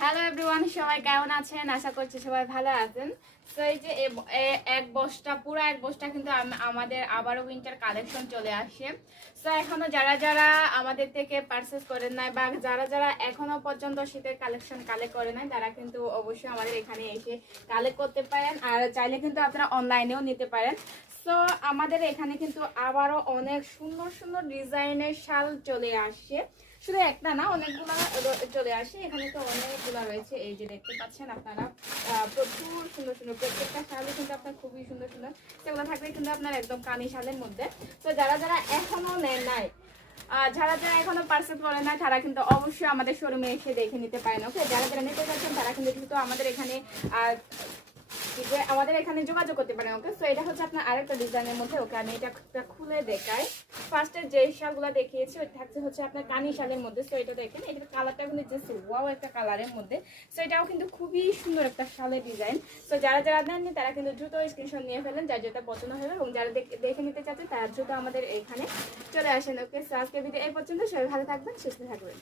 Hello everyone, সবাই কেমন আছেন? আশা করছি সবাই ভালো আছেন। তো এই যে এক বস্তা কিন্তু আমাদের আবারও উইন্টার কালেকশন চলে আসে। তো এখনো যারা যারা আমাদের থেকে পারচেস করেন নাই বা যারা যারা এখনো পর্যন্ত শীতের কালেকশন কালেক্ট করে নাই, তারা কিন্তু অবশ্যই আমাদের এখানে এসে কালেক্ট করতে পারেন। আর চাইলে কিন্তু আপনারা অনলাইনেও নিতে পারেন। তো আমাদের এখানে কিন্তু আবারও অনেক সুন্দর সুন্দর ডিজাইনের শাল চলে আসছে। শুধু একটা না, অনেকগুলো চলে আসে। এখানে তো অনেকগুলো রয়েছে, এই যে দেখতে পাচ্ছেন আপনারা। প্রচুর সুন্দর সুন্দর প্রত্যেকটা শাড়ি কিন্তু আপনার খুবই সুন্দর সুন্দর। সেগুলো থাকলে কিন্তু আপনার একদম কানি শালের মধ্যে। তো যারা যারা এখনো নেন নাই, যারা যারা এখনো পার্সেল করে না, তারা কিন্তু অবশ্যই আমাদের শোরুমে এসে দেখে নিতে পারেন। ওকে, যারা যারা নিতে চাচ্ছেন তারা কিন্তু আমাদের এখানে আমাদের এখানে যোগাযোগ করতে পারেন। ওকে, সো এটা হচ্ছে আপনার আরেকটা ডিজাইনের মধ্যে। ওকে, আমি এটা খুলে দেখাই। ফার্স্টে যে শালগুলো দেখিয়েছি ওই থাকছে হচ্ছে আপনার কানি শালের মধ্যে। সো এটা দেখেন, এটার কালারটা কিন্তু জাস্ট ওয়াও একটা কালারের মধ্যে। সো এটাও কিন্তু খুবই সুন্দর একটা শালের ডিজাইন। সো যারা যারা নেননি তারা কিন্তু দ্রুত স্ক্রিনশট নিয়ে ফেলেন, যার যেটা পছন্দ হবে। এবং যারা দেখে নিতে চাচ্ছেন তারা দ্রুত আমাদের এখানে চলে আসেন। ওকে, সো আজকের ভিডিও এই পর্যন্ত। সবাই ভালো থাকবেন, সুস্থ থাকবেন।